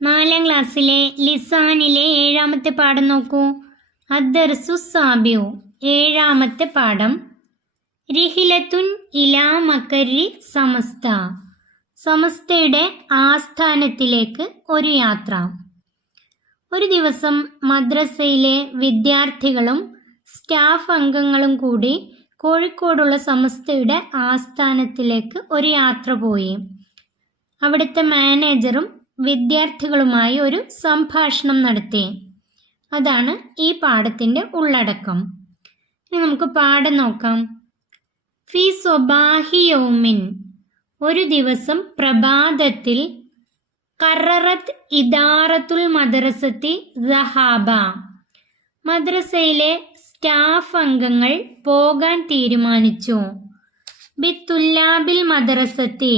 4ാം ക്ലാസ്സിലെ ലിസാനിലെ 7ാമത്തെ പാഠം നോക്കൂ. അദ്ദർസു സാബിഉ 7ാമത്തെ പാഠം. റിഹിലത്തുൻ ഇലാ മക്കരി സമസ്ത, സമസ്തയുടെ ആസ്ഥാനത്തിലേക്ക് ഒരു യാത്ര. ഒരു ദിവസം മദ്രസയിലെ വിദ്യാർത്ഥികളും സ്റ്റാഫ് അംഗങ്ങളും കൂടി കോഴിക്കോടുള്ള സമസ്തയുടെ ആസ്ഥാനത്തിലേക്ക് ഒരു യാത്ര പോയി. അവിടുത്തെ മാനേജറും വിദ്യാർത്ഥികളുമായി ഒരു സംഭാഷണം നടത്തി. അതാണ് ഈ പാഠത്തിൻ്റെ ഉള്ളടക്കം. ഇനി നമുക്ക് പാഠം നോക്കാം. ഫി സ്വബാഹി യൗമിൻ, ഒരു ദിവസം പ്രഭാതത്തിൽ, ഖററത്ത് ഇദാറത്തുൽ മദ്രസത്തി ദഹാബ, മദ്രസയിലെ സ്റ്റാഫ് അംഗങ്ങൾ പോകാൻ തീരുമാനിച്ചു. ബിത്തുല്ലാബിൽ മദ്രസത്തി,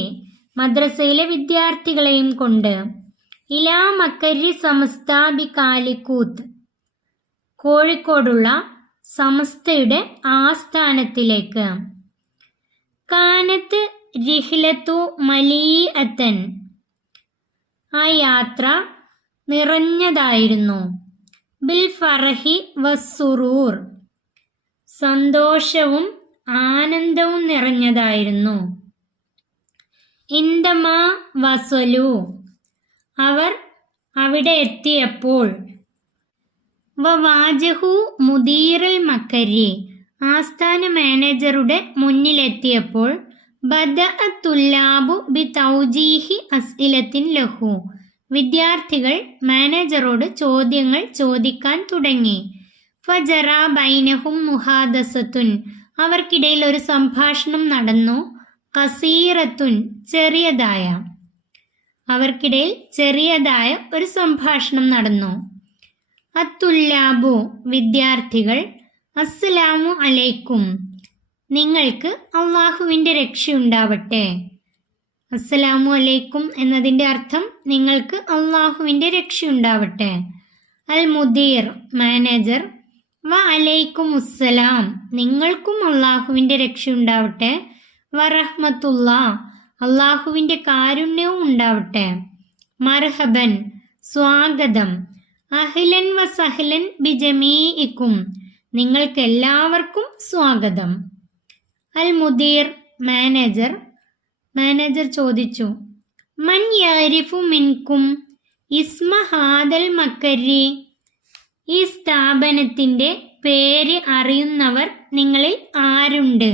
മദ്രസയിലെ വിദ്യാർത്ഥികളെയും കൊണ്ട്, ഇലാ മക്കരി സമസ്ത ബി കാലിക്കൂത്ത്, കോഴിക്കോടുള്ള സമസ്തയുടെ ആസ്ഥാനത്തിലേക്ക്. കാനത്ത് റിഹ്ലത്തു മലീഅത്തൻ, ആ യാത്ര നിറഞ്ഞതായിരുന്നു. ബിൽ ഫറഹി വസ്സുറൂർ, സന്തോഷവും ആനന്ദവും നിറഞ്ഞതായിരുന്നു. ഇൻദമാ വസലു, അവർ അവിടെ എത്തിയപ്പോൾ, വവാജഹു മുദീറൽ മക്കരി, ആസ്ഥാന മാനേജറുടെ മുന്നിലെത്തിയപ്പോൾ, ബദഅ തുല്ലാബു ബി തൗജീഹി അസ്ഇലത്തിൻ ലഹു, വിദ്യാർത്ഥികൾ മാനേജറോട് ചോദ്യങ്ങൾ ചോദിക്കാൻ തുടങ്ങി. ഫജറ ബൈനഹും മുഹാദസത്തുൻ, അവർക്കിടയിൽ ഒരു സംഭാഷണം നടന്നു. കസീറത്തുൻ, ചെറിയതായ, അവർക്കിടയിൽ ചെറിയതായ ഒരു സംഭാഷണം നടന്നു. അത്തുല്ലാബു, വിദ്യാർത്ഥികൾ, അസ്സലാമു അലൈക്കും, നിങ്ങൾക്ക് അള്ളാഹുവിൻ്റെ രക്ഷയുണ്ടാവട്ടെ. അസ്സലാമു അലൈക്കും എന്നതിൻ്റെ അർത്ഥം നിങ്ങൾക്ക് അള്ളാഹുവിൻ്റെ രക്ഷയുണ്ടാവട്ടെ. അൽ മുദീർ, മാനേജർ, വ അലൈക്കും ഉസ്സലാം, നിങ്ങൾക്കും അള്ളാഹുവിൻ്റെ രക്ഷയുണ്ടാവട്ടെ. വറഹ്മത്തുല്ലാ, അള്ളാഹുവിൻ്റെ കാരുണ്യവും ഉണ്ടാവട്ടെ. മർഹബൻ, സ്വാഗതം. അഹ്ലൻ വ സഹ്ലൻ ബിജമീഇക്കും, നിങ്ങൾക്കെല്ലാവർക്കും സ്വാഗതം. അൽ മുദീർ, മാനേജർ, മാനേജർ ചോദിച്ചു. മൻ യഅരിഫു മിൻകും ഇസ്മ ഹാദൽ മക്കരി, ഈ സ്ഥാപനത്തിൻ്റെ പേര് അറിയുന്നവർ നിങ്ങളിൽ ആരുണ്ട്?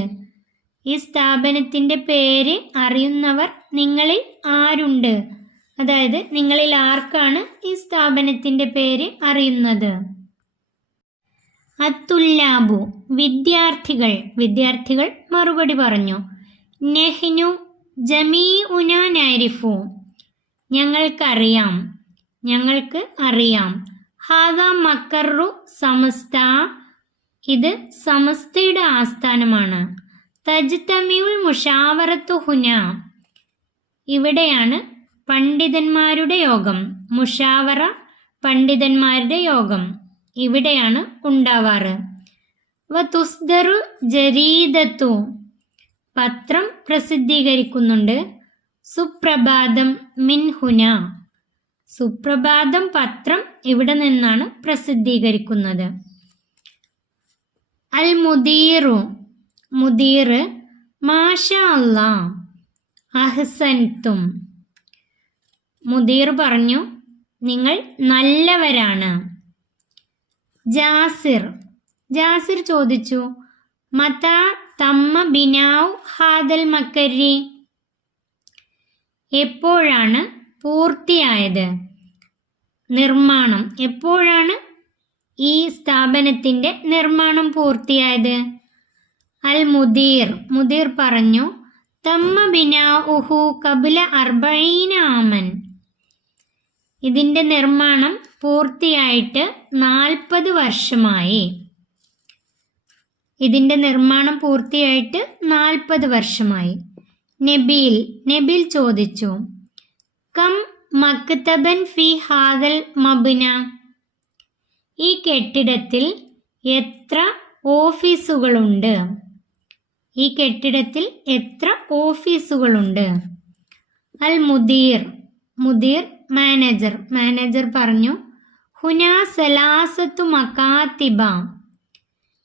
ഈ സ്ഥാപനത്തിൻ്റെ പേര് അറിയുന്നവർ നിങ്ങളിൽ ആരുണ്ട്? അതായത് നിങ്ങളിൽ ആർക്കാണ് ഈ സ്ഥാപനത്തിൻ്റെ പേര് അറിയുന്നത്? അത്തുല്ലാബു, വിദ്യാർത്ഥികൾ, വിദ്യാർത്ഥികൾ മറുപടി പറഞ്ഞു. നെഹ്നു ജമീഉന നഅരിഫു, ഞങ്ങൾക്കറിയാം, ഞങ്ങൾക്ക് അറിയാം. ഹാദ മക്കറു സമസ്ത, ഇത് സമസ്തയുടെ ആസ്ഥാനമാണ്. തജ്തമിഉൽ മുഷാവറത്തു ഹുന, ഇവിടെയാണ് പണ്ഡിതന്മാരുടെ യോഗം. മുഷാവറ, പണ്ഡിതന്മാരുടെ യോഗം, ഇവിടെയാണ് ഉണ്ടാവാറ്. വ തുസ്ദറു ജരീദത്തു, പത്രം പ്രസിദ്ധീകരിക്കുന്നുണ്ട്. സുപ്രഭാതം മിൻ ഹുന, സുപ്രഭാതം പത്രം ഇവിടെ നിന്നാണ് പ്രസിദ്ധീകരിക്കുന്നത്. അൽ മുദീറു, മുദീർ, മാഷാ അല്ലാ, അഹ്സൻതും, മുദീർ പറഞ്ഞു, നിങ്ങൾ നല്ലവരാണ്. ജാസിർ, ജാസിർ ചോദിച്ചു. മതാ തമ്മ ബിനാഉ ഹാദൽ മക്കരി, എപ്പോഴാണ് പൂർത്തിയായത്? നിർമ്മാണം, എപ്പോഴാണ് ഈ സ്ഥാപനത്തിൻ്റെ നിർമ്മാണം പൂർത്തിയായത്? അൽ മുദീർ, മുദീർ പറഞ്ഞു. തമ്മ ബിനാഉഹു ഖബ്ല 40 ആമൻ, ഇതിൻ്റെ നിർമ്മാണം പൂർത്തിയായിട്ട് 40 വർഷമായി. ഇതിൻ്റെ നിർമ്മാണം പൂർത്തിയായിട്ട് 40 വർഷമായി. നബീൽ, നബീൽ ചോദിച്ചു. കം മക്തബൻ ഫി ഹാദൽ മബ്ന, ഈ കെട്ടിടത്തിൽ എത്ര ഓഫീസുകളുണ്ട്? ഈ കെട്ടിടത്തിൽ എത്ര ഓഫീസുകളുണ്ട്? അൽ മുദീർ, മുദീർ മാനേജർ പറഞ്ഞു ഹുനാ സലാസത്തു മകാത്തിബ,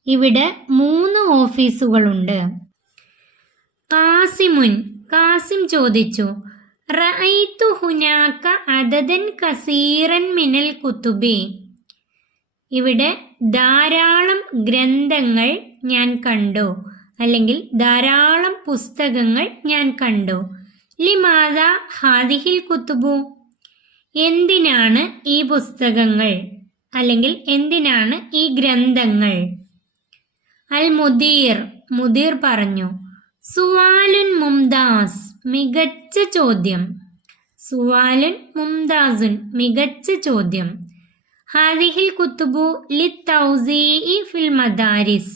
ഇവിടെ 3 ഓഫീസുകളുണ്ട്. കാസിം ചോദിച്ചു റഅയ്തു ഹുനാക അദദൻ കസീറൻ മിനൽ കുതുബി, ഇവിടെ ധാരാളം ഗ്രന്ഥങ്ങൾ ഞാൻ കണ്ടു, അല്ലെങ്കിൽ ധാരാളം പുസ്തകങ്ങൾ ഞാൻ കണ്ടു. ലിമാദ ഹാദിഹിൽ കുതുബു, എന്തിനാണ് ഈ പുസ്തകങ്ങൾ, അല്ലെങ്കിൽ എന്തിനാണ് ഈ ഗ്രന്ഥങ്ങൾ? അൽ മുദീർ പറഞ്ഞു സുവാലുൻ മുംതാസ്, മികച്ച ചോദ്യം. സുവാലുൻ മുംതാസുൻ, മികച്ച ചോദ്യം. ഹാദിഹിൽ കുതുബു ലിത്തൗസീഇ ഫിൽ മദാരിസ്,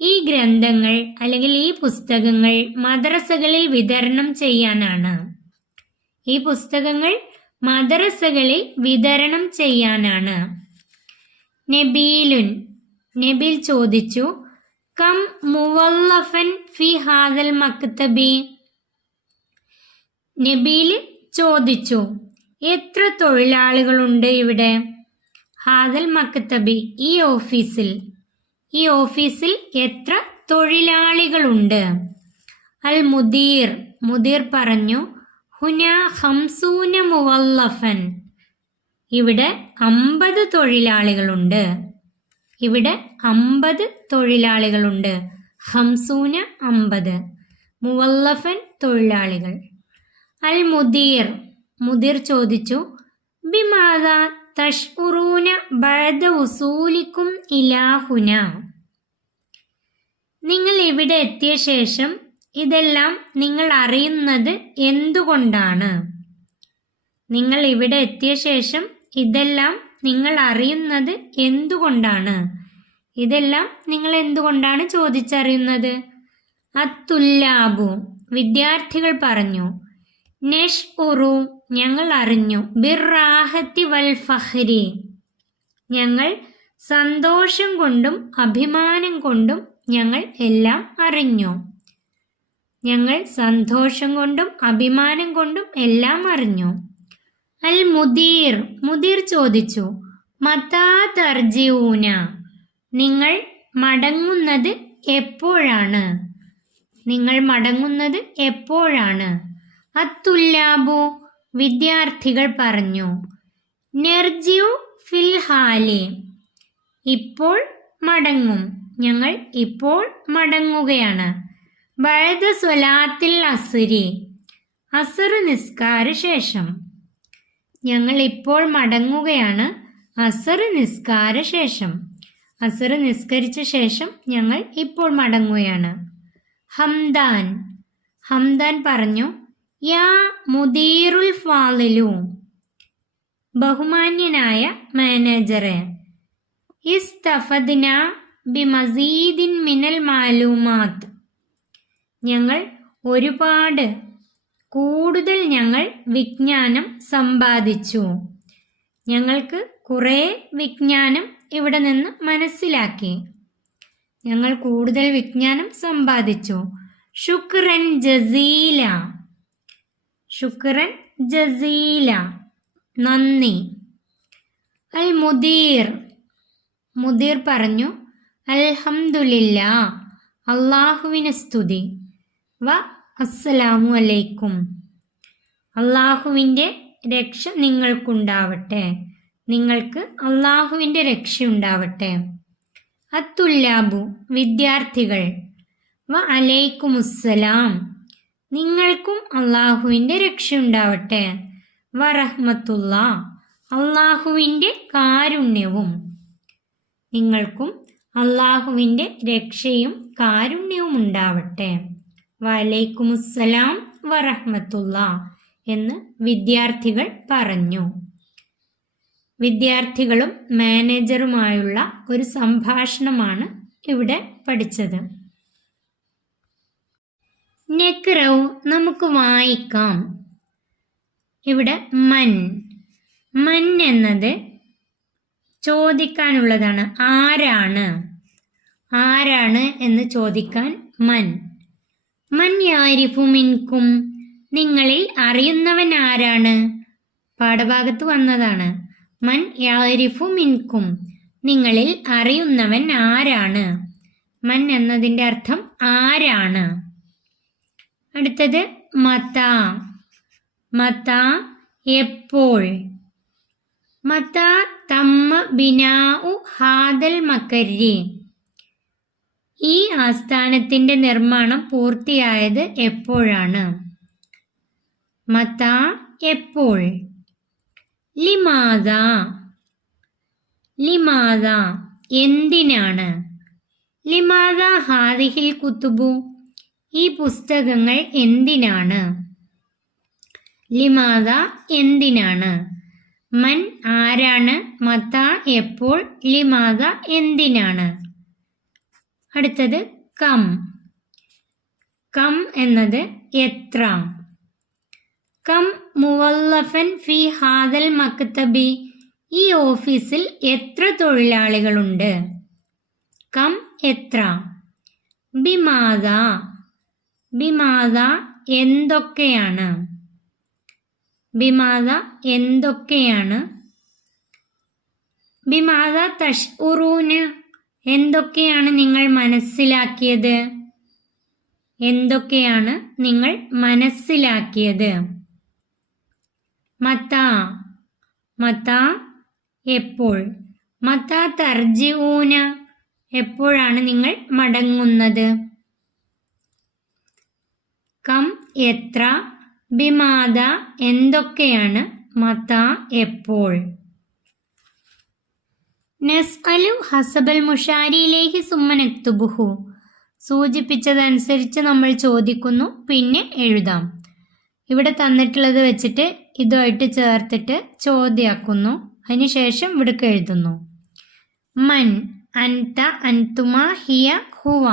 ഈ ഗ്രന്ഥങ്ങൾ അല്ലെങ്കിൽ ഈ പുസ്തകങ്ങൾ മദ്രസകളിൽ വിതരണം ചെയ്യാനാണ്. ഈ പുസ്തകങ്ങൾ മദ്രസകളിൽ വിതരണം ചെയ്യാനാണ്. നബീൽ ചോദിച്ചു കം മുവല്ലഫൻ ഫി ഹാദൽ മക്തബി, നബീൽ ചോദിച്ചു എത്ര തൊഴിലാളികളുണ്ട് ഇവിടെ? ഹാദൽ മക്തബി, ഈ ഓഫീസിൽ എത്ര തൊഴിലാളികളുണ്ട്? അൽ മുദീർ പറഞ്ഞു ഹുന 50 മുവല്ലഫൻ, ഇവിടെ 50 തൊഴിലാളികളുണ്ട്. ഇവിടെ 50 തൊഴിലാളികളുണ്ട്. 50 50, മുവല്ലഫൻ തൊഴിലാളികൾ. അൽ മുദീർ ചോദിച്ചു ബിമാദ തഷ്ഉറൂന ബഅദ ഉസൂലിക്കും ഇലാ ഹുന, നിങ്ങൾ ഇവിടെ എത്തിയ ശേഷം ഇതെല്ലാം നിങ്ങൾ അറിയുന്നത് എന്തുകൊണ്ടാണ്? നിങ്ങൾ ഇവിടെ എത്തിയ ശേഷം ഇതെല്ലാം നിങ്ങൾ അറിയുന്നത് എന്തുകൊണ്ടാണ്? ഇതെല്ലാം നിങ്ങൾ എന്തുകൊണ്ടാണ് ചോദിച്ചറിയുന്നത്? അത്തുല്ലാബു, വിദ്യാർത്ഥികൾ പറഞ്ഞു നഷ്ഉറു, ഞങ്ങൾ അറിഞ്ഞു. ബിർറാഹത്തി വൽ ഫഖ്രി, ഞങ്ങൾ സന്തോഷം കൊണ്ടും അഭിമാനം കൊണ്ടും ഞങ്ങൾ എല്ലാം അറിഞ്ഞു. ഞങ്ങൾ സന്തോഷം കൊണ്ടും അഭിമാനം കൊണ്ടും എല്ലാം അറിഞ്ഞു. അൽ മുദീർ ചോദിച്ചു മതാ തർജിഊന, നിങ്ങൾ മടങ്ങുന്നത് എപ്പോഴാണ്? നിങ്ങൾ മടങ്ങുന്നത് എപ്പോഴാണ്? അത്തുല്ലാബു, വിദ്യാർത്ഥികൾ പറഞ്ഞു നെർജിഉ ഫിൽ ഹാലി, ഇപ്പോൾ മടങ്ങും, ഞങ്ങൾ ഇപ്പോൾ മടങ്ങുകയാണ്. ബഅദ സ്വലാത്തിൽ അസ്രി, അസ്ർ നിസ്കാര ശേഷം, ഞങ്ങൾ ഇപ്പോൾ മടങ്ങുകയാണ്. അസ്ർ നിസ്കാര ശേഷം, അസ്ർ നിസ്കരിച്ച ശേഷം ഞങ്ങൾ ഇപ്പോൾ മടങ്ങുകയാണ്. ഹംദാൻ പറഞ്ഞു യാ മുദീറുൽ ഫാളിലു, ബഹുമാന്യനായ മാനേജറെ, ഇസ്തഫദ്ന ബിമസീദിൻ മിനൽ മാലൂമാത്ത്, ഞങ്ങൾ ഒരുപാട് കൂടുതൽ ഞങ്ങൾ വിജ്ഞാനം സമ്പാദിച്ചു. ഞങ്ങൾക്ക് കുറേ വിജ്ഞാനം ഇവിടെ നിന്ന് മനസ്സിലാക്കി. ഞങ്ങൾ കൂടുതൽ വിജ്ഞാനം സമ്പാദിച്ചു. ശുക്രൻ ജസീല, ശുക്രൻ ജസീല, നന്ദി. അൽ മുദീർ പറഞ്ഞു അൽഹംദുലില്ലാ, അള്ളാഹുവിന് സ്തുതി. വ അസ്സലാമു അലൈക്കും, അള്ളാഹുവിൻ്റെ രക്ഷ നിങ്ങൾക്കുണ്ടാവട്ടെ, നിങ്ങൾക്ക് അള്ളാഹുവിൻ്റെ രക്ഷയുണ്ടാവട്ടെ. അത്തുല്ലാബു, വിദ്യാർത്ഥികൾ. വ അലൈക്കുമുസ്സലാം, നിങ്ങൾക്കും അള്ളാഹുവിൻ്റെ രക്ഷയുണ്ടാവട്ടെ. വ റഹ്മത്തുല്ലാ, അള്ളാഹുവിൻ്റെ കാരുണ്യവും. നിങ്ങൾക്കും അള്ളാഹുവിൻ്റെ രക്ഷയും കാരുണ്യവും ഉണ്ടാവട്ടെ. വലൈക്കുമുസ്സലാം വറഹ്മത്തുള്ളാ എന്ന് വിദ്യാർത്ഥികൾ പറഞ്ഞു. വിദ്യാർത്ഥികളും മാനേജറുമായുള്ള ഒരു സംഭാഷണമാണ് ഇവിടെ പഠിച്ചത്. നെക്റൗ, നമുക്ക് വായിക്കാം. ഇവിടെ മൻ എന്നത് ചോദിക്കാനുള്ളതാണ്. ആരാണ് എന്ന് ചോദിക്കാൻ മൻ യാരിഫു മിൻകും, നിങ്ങളിൽ അറിയുന്നവൻ ആരാണ്? പാഠഭാഗത്ത് വന്നതാണ്. മൻ യഅരിഫു മിൻകും, നിങ്ങളിൽ അറിയുന്നവൻ ആരാണ്. മൻ എന്നതിൻ്റെ അർത്ഥം ആരാണ്. അടുത്തത് മതാ. മതാ എപ്പോൾ. മതാ തമ്മ ബിനാഉ ഹാദൽ മക്കരി, ഈ ആസ്ഥാനത്തിൻ്റെ നിർമ്മാണം പൂർത്തിയായത് എപ്പോഴാണ്. മതാ എപ്പോൾ. ലിമാദാ. ലിമാദാ എന്തിനാണ്. ലിമാദാ ഹാദിഹിൽ കുത്തുബു, ഈ പുസ്തകങ്ങൾ എന്തിനാണ്. ലിമാദാ എന്തിനാണ്. മൻ ആരാണ്. മതാ എപ്പോൾ. ലിമാദാ എന്തിനാണ്. അടുത്തത് കം. കം എന്നത് എത്ര. കം മുവല്ലഫൻ ഫി ഹാദൽ മക്തബി, ഈ ഓഫീസിൽ എത്ര തൊഴിലാളികളുണ്ട്. കം എത്ര. ബിമാദാ. ബിമാദാ എന്തൊക്കെയാണ്. ബിമാദാ എന്തൊക്കെയാണ്. ബിമാദാ തഷ്ഉറൂന, എന്തൊക്കെയാണ് നിങ്ങൾ മനസ്സിലാക്കിയത്. എന്തൊക്കെയാണ് നിങ്ങൾ മനസ്സിലാക്കിയത്. മതാ. മതാ എപ്പോൾ. മതാ തർജിഊന, എപ്പോഴാണ് നിങ്ങൾ മടങ്ങുന്നത്. കം എത്ര. ബിമാദാ എന്തൊക്കെയാണ്. മതാ എപ്പോൾ. നസ്അലു ഹസബൽ മുഷാരിയിലേക്ക് സുമ്മനക്തുബുഹു, സൂചിപ്പിച്ചതനുസരിച്ച് നമ്മൾ ചോദിക്കുന്നു, പിന്നെ എഴുതാം. ഇവിടെ തന്നിട്ടുള്ളത് വെച്ചിട്ട് ഇതുമായിട്ട് ചേർത്തിട്ട് ചോദ്യമാക്കുന്നു. അതിനുശേഷം ഇവിടേക്ക് എഴുതുന്നു. മൻ അൻത അൻതുമ ഹിയ ഹുവ.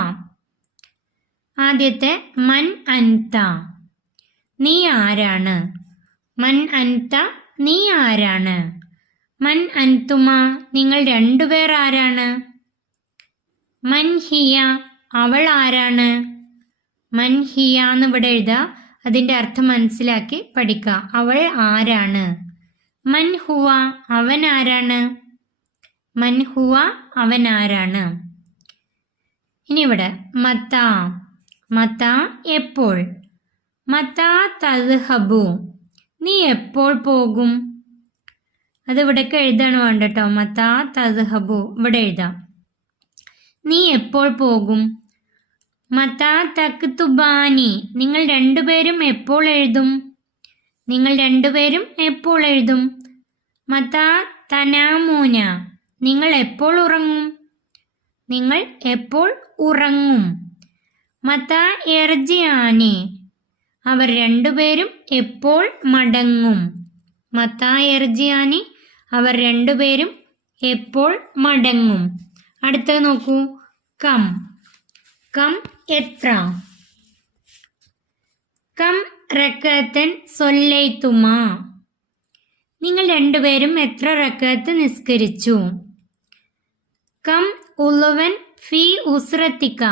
ആദ്യത്തെ മൻ അൻത, നീ ആരാണ്. മൻ അൻത, നീ ആരാണ്. മൻ അൻതുമ, നിങ്ങൾ രണ്ടുപേർ ആരാണ്. മൻ ഹിയ, അവൾ ആരാണ്. മൻ ഹിയ എന്ന് ഇവിടെ എഴുതുക, അതിൻ്റെ അർത്ഥം മനസ്സിലാക്കി പഠിക്കുക. അവൾ ആരാണ്. മൻ ഹുവ, അവൻ ആരാണ്. മൻ ഹുവ, അവൻ ആരാണ്. ഇനി ഇവിടെ മതാ. മതാ എപ്പോൾ. മതാ തദ്ഹബു, നീ എപ്പോൾ പോകും. അത് ഇവിടേക്ക് എഴുതാണ് വേണ്ട കേട്ടോ. മതാ തദ്ഹബു ഇവിടെ എഴുതാം. നീ എപ്പോൾ പോകും. മതാ തക്തുബാനി, നിങ്ങൾ രണ്ടുപേരും എപ്പോൾ എഴുതും. നിങ്ങൾ രണ്ടുപേരും എപ്പോൾ എഴുതും. മതാ തനാമൂന, നിങ്ങൾ എപ്പോൾ ഉറങ്ങും. നിങ്ങൾ എപ്പോൾ ഉറങ്ങും. മതാ എർജിയാനി, അവർ രണ്ടുപേരും എപ്പോൾ മടങ്ങും. മതാ എർജിയാനി, അവർ രണ്ടുപേരും എപ്പോൾ മടങ്ങും. അടുത്തത് നോക്കൂ. കം. കം എത്ര. കം റകഅത്തൻ സൊല്ലൈതുമാ, നിങ്ങൾ രണ്ടുപേരും എത്ര റകഅത്ത് നിസ്കരിച്ചു. കം ഉളുവൻ ഫി ഉസ്രത്തിക,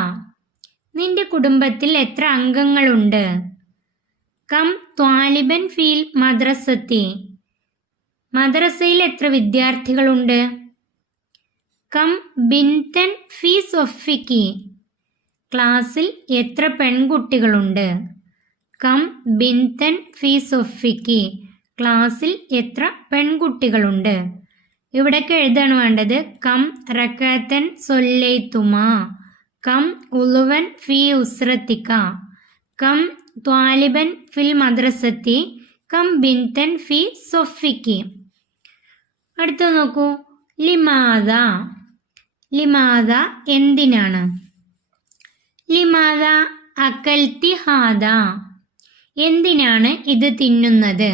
നിന്റെ കുടുംബത്തിൽ എത്ര അംഗങ്ങളുണ്ട്. കം ത്വാലിബൻ ഫീൽ മദ്രസത്തി, മദ്രസയിൽ എത്ര വിദ്യാർത്ഥികളുണ്ട്. കം ബിൻതൻ ഫി സൊഫിക്കി, ക്ലാസ്സിൽ എത്ര പെൺകുട്ടികളുണ്ട്. കം ബിൻതൻ ഫി സൊഫിക്കി, ക്ലാസ്സിൽ എത്ര പെൺകുട്ടികളുണ്ട്. ഇവിടേക്ക് എഴുതാണ് വേണ്ടത്. കം റകഅത്തൻ സൊല്ലൈതുമാ, കം ഉളുവൻ ഫി ഉസ്രത്തിക, കം ത്വാലിബൻ ഫിൽ മദ്രസത്തി, കം ബിൻതൻ ഫി സൊഫിക്കി. അടുത്ത നോക്കൂ. ലിമാദ. ലിമാദ എന്തിനാണ്. ലിമാദ അകൽത്തി ഹാദ, എന്തിനാണ് ഇത് തിന്നുന്നത്.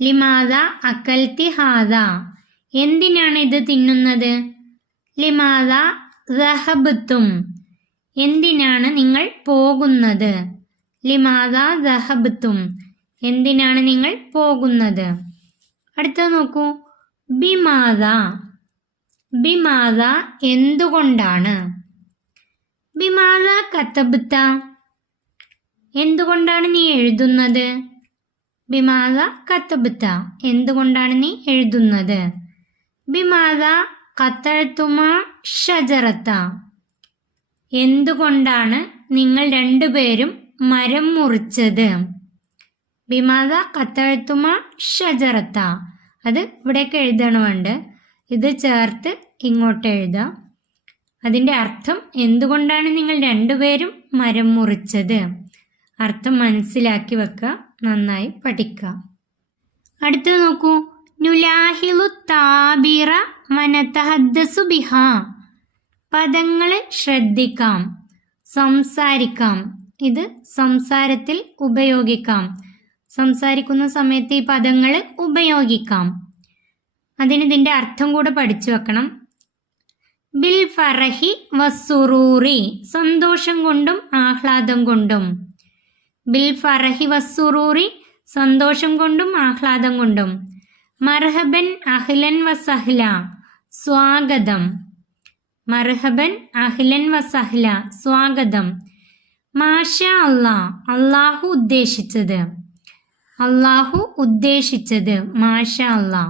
ലിമാദ അകൽത്തി ഹാദ, എന്തിനാണ് ഇത് തിന്നുന്നത്. ലിമാദ ദഹബത്തും, എന്തിനാണ് നിങ്ങൾ പോകുന്നത്. ലിമാദ ദഹബത്തും, എന്തിനാണ് നിങ്ങൾ പോകുന്നത്. അടുത്തത് നോക്കൂ. ബിമാദ. ബിമാദ എന്തുകൊണ്ടാണ്. ബിമാദ കതബ്ത, എന്തുകൊണ്ടാണ് നീ എഴുതുന്നത്. ബിമാദ കതബ്ത എന്തുകൊണ്ടാണ് നീ എഴുതുന്നത്? ബിമാദ ഖതഅ്തുമ ഷജറത എന്തുകൊണ്ടാണ് നിങ്ങൾ രണ്ടുപേരും മരം മുറിച്ചത്? ബിമാദ ഖതഅ്തുമ ഷജറത അത് ഇവിടേക്ക് എഴുതണമുണ്ട്. ഇത് ചേർത്ത് ഇങ്ങോട്ട് എഴുതാം. അതിൻ്റെ അർത്ഥം എന്തുകൊണ്ടാണ് നിങ്ങൾ രണ്ടുപേരും മരം മുറിച്ചത്? അർത്ഥം മനസ്സിലാക്കി വെക്കുക, നന്നായി പഠിക്കുക. അടുത്തത് നോക്കൂ. നുലാഹിലു താബിറ വനതഹദ്ദസു ബിഹ പദങ്ങൾ ശ്രദ്ധിക്കാം, സംസാരിക്കാം. ഇത് സംസാരത്തിൽ ഉപയോഗിക്കാം. സംസാരിക്കുന്ന സമയത്ത് ഈ പദങ്ങൾ ഉപയോഗിക്കാം. അതിന് ഇതിൻ്റെ അർത്ഥം കൂടെ പഠിച്ചു വെക്കണം. ബിൽ ഫറഹി വസ്സുറൂറി സന്തോഷം കൊണ്ടും ആഹ്ലാദം കൊണ്ടും. ബിൽ ഫറഹി വസ്സുറൂറി സന്തോഷം കൊണ്ടും ആഹ്ലാദം കൊണ്ടും. മർഹബൻ അഹ്ലൻ വസഹ്ല സ്വാഗതം. മർഹബൻ അഹ്ലൻ വസഹ്ല സ്വാഗതം. മാഷാ അല്ലാ അള്ളാഹു ഉദ്ദേശിച്ചത്. അള്ളാഹു ഉദ്ദേശിച്ചത് മാഷാ അല്ലാ.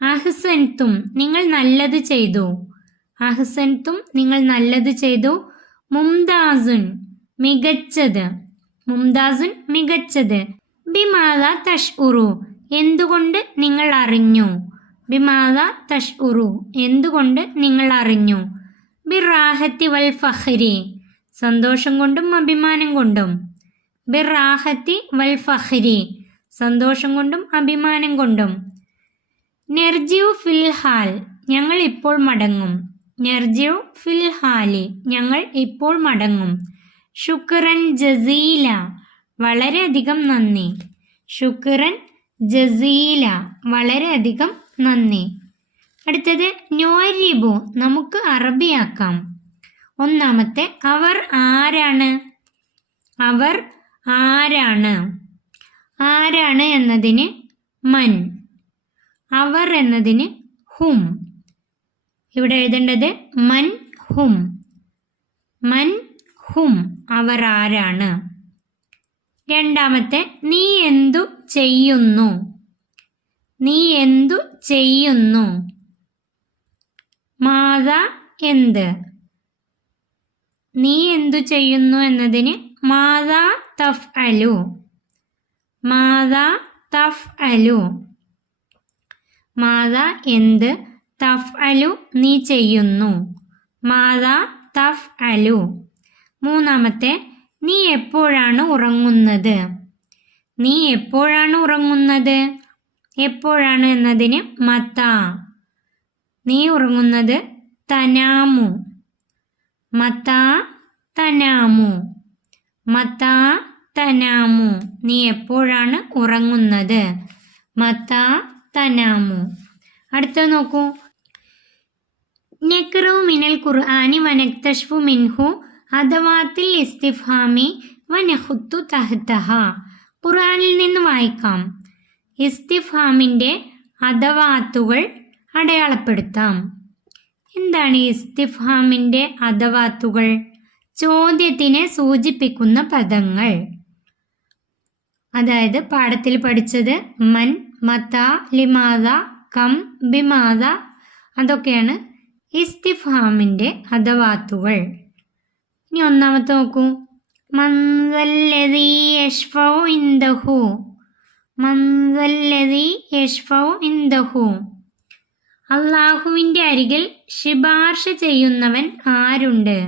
അഹ്സൻതും നിങ്ങൾ നല്ലത് ചെയ്തു. അഹ്സൻതും നിങ്ങൾ നല്ലത് ചെയ്തു. മുംതാസുൻ മികച്ചത്. മുംതാസുൻ മികച്ചത്. ബിമാദ തഷ്ഉറു എന്തുകൊണ്ട് നിങ്ങൾ അറിഞ്ഞു. ബിമാദ തഷ്ഉറു എന്തുകൊണ്ട് നിങ്ങൾ അറിഞ്ഞു. ബിറാഹത്തി വൽ ഫഖ്രി സന്തോഷം കൊണ്ടും അഭിമാനം കൊണ്ടും. ബിറാഹത്തി വൽ ഫഖ്രി സന്തോഷം കൊണ്ടും അഭിമാനം കൊണ്ടും. നെർജിഉ ഫിൽ ഹാൽ ഞങ്ങൾ ഇപ്പോൾ മടങ്ങും. നെർജിഉ ഫിൽ ഹാലി ഞങ്ങൾ ഇപ്പോൾ മടങ്ങും. ശുക്രൻ ജസീല വളരെയധികം നന്ദി. ശുക്രൻ ജസീല വളരെയധികം നന്ദി. അടുത്തത് നോരിബു നമുക്ക് അറബിയാക്കാം. ഒന്നാമത്തെ അവർ ആരാണ്. അവർ ആരാണ്. ആരാണ് എന്നതിന് മൻ. അവർ എന്നതിന് ഹും. ഇവിടെ എഴുതേണ്ടത് മൻ ഹും. മൻ ഹും അവർ ആരാണ്. രണ്ടാമത്തെ നീ എന്തു ചെയ്യുന്നു. നീ എന്തു ചെയ്യുന്നു. മാത എന്ത്. നീ എന്തു ചെയ്യുന്നു എന്നതിന് മാത തഫ്അലു. മാത തഫ്അലു. മാത എന്ത്. തഫ്അലു നീ ചെയ്യുന്നു. മാത തഫ്അലു. മൂന്നാമത്തെ നീ എപ്പോഴാണ് ഉറങ്ങുന്നത്. നീ എപ്പോഴാണ് ഉറങ്ങുന്നത്. എപ്പോഴാണ് എന്നതിന് മത. നീ ഉറങ്ങുന്നത് തനാമു. മത തനാമു. മത തനാമു നീ എപ്പോഴാണ് ഉറങ്ങുന്നത്. മത തനാമു. അടുത്ത നോക്കൂ. നഖ്റു മിനൽ ഖുർആനി വനക്തശ്ഫു മിൻഹു അദവാത്തിൽ ഇസ്തിഫ്ഹാമി വനഖുത്തു തഹ്തഹ ഖുർആനിൽ നിന്ന് വായിക്കാം. ഇസ്തിഫ്ഹാമിൻ്റെ അദവാത്തുകൾ അടയാളപ്പെടുത്താം. എന്താണ് ഇസ്തിഫ്ഹാമിൻ്റെ അദവാത്തുകൾ? ചോദ്യത്തിനെ സൂചിപ്പിക്കുന്ന പദങ്ങൾ. അതായത് പാഠത്തിൽ പഠിച്ചത് മൻ, മത, ലിമാദ, കം, ബിമാദ അതൊക്കെയാണ് ഇസ്തിഫ്ഹാമിൻ്റെ അദവാത്തുകൾ. ഇനി ഒന്നാമത്തെ നോക്കൂ. മൻസല്ലദീ യശ്ഫഉ ഇൻദഹു. മൻസല്ലദീ യശ്ഫഉ ഇൻദഹു അള്ളാഹുവിൻ്റെ അരികിൽ ശുപാർശ ചെയ്യുന്നവൻ ആരുണ്ട്.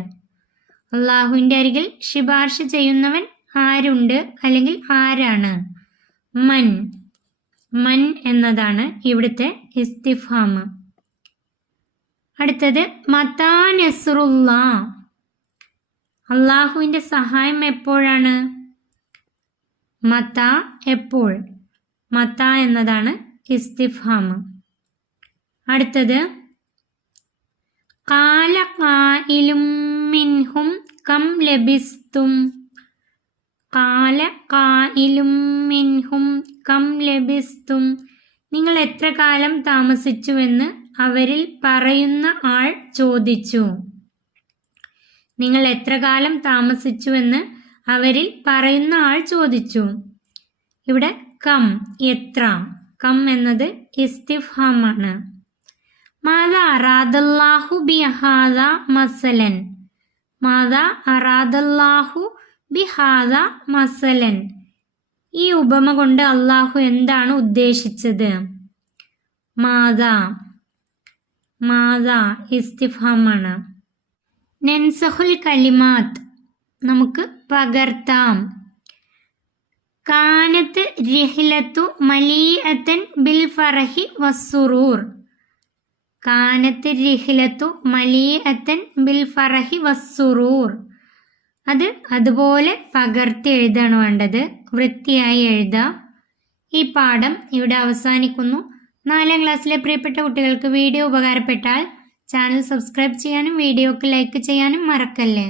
അള്ളാഹുവിൻ്റെ അരികിൽ ശുപാർശ ചെയ്യുന്നവൻ ആരുണ്ട് അല്ലെങ്കിൽ ആരാണ്. മൻ. മൻ എന്നതാണ് ഇവിടുത്തെ ഇസ്തിഫ്ഹാം. അടുത്തത് മതാ നസ്റുല്ലാ. അള്ളാഹുവിൻ്റെ സഹായം എപ്പോഴാണ്. മത എപ്പോൾ. മത എന്നതാണ് ഇസ്തിഫ്ഹാം. അടുത്തത് ഖാല ഖായിലും മിൻഹും കം ലബിസ്തും. ഖാല ഖായിലും മിൻഹും കം ലബിസ്തും നിങ്ങൾ എത്ര കാലം താമസിച്ചുവെന്ന് അവരിൽ പറയുന്ന ആൾ ചോദിച്ചു. നിങ്ങൾ എത്ര കാലം താമസിച്ചുവെന്ന് അവരിൽ പറയുന്ന ആൾ ചോദിച്ചു. ഇവിടെ കം എത്ര. കം എന്നത് ഇസ്തിഫ്ഹാമാണ്. മാതാ അറാദല്ലാഹു ബിഹാദ മസലൻ. മാതാ അറാദല്ലാഹു ബിഹാദ മസലൻ. ഈ ഉപമ കൊണ്ട് അള്ളാഹു എന്താണ് ഉദ്ദേശിച്ചത്? മാതാ. മാതാ ഇസ്തിഫ്ഹാമാണ്. നൻസഹുൽ കലിമാത്ത് നമുക്ക് പകർത്താം. കാനത്ത് റിഹ്ലത്തു മലീഅത്തൻ ബിൽ ഫറഹി വസ്സുറൂർ. കാനത്ത് റിഹ്ലത്തു മലീഅത്തൻ ബിൽ ഫറഹി വസ്സുറൂർ. അത് അതുപോലെ പകർത്തി എഴുതാണ് വേണ്ടത്, വൃത്തിയായി എഴുതാം. ഈ പാഠം ഇവിടെ അവസാനിക്കുന്നു. 4ാം ക്ലാസ്സിലെ പ്രിയപ്പെട്ട കുട്ടികൾക്ക് വീഡിയോ ഉപകാരപ്പെട്ടാൽ ചാനൽ സബ്സ്ക്രൈബ് ചെയ്യാനും വീഡിയോക്ക് ലൈക്ക് ചെയ്യാനും മറക്കല്ലേ.